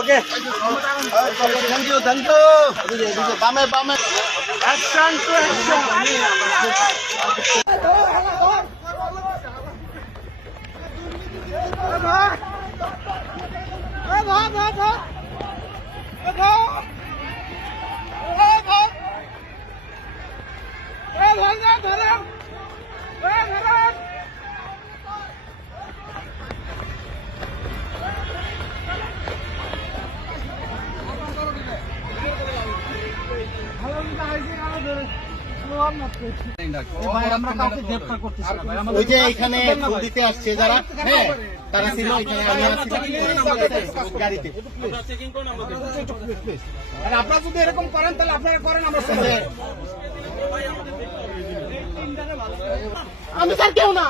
Okay thank you বামে বামে action to ওই যে এখানে ফুল দিতে আসছে যারা, হ্যাঁ তারা ছিল এখানে, গাড়িতে। আপনারা যদি এরকম করেন তাহলে আপনারা করেন, আমরা আমি স্যার কেউ না।